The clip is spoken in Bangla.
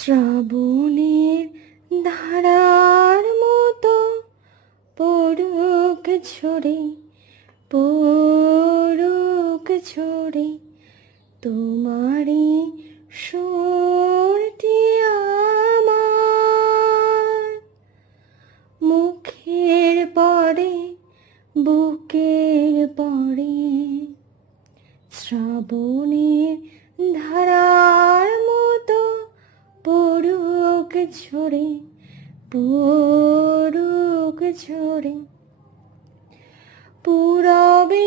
শ্রাবণের ধারার মতো পড়ুক ঝরে, পড়ুক ঝরে তোমারই সুরটি আমার মুখের পরে, বুকের পরে। শ্রাবণের ধারার মতো পড়ুক ঝরে, পড়ুক ঝরে। পূরবে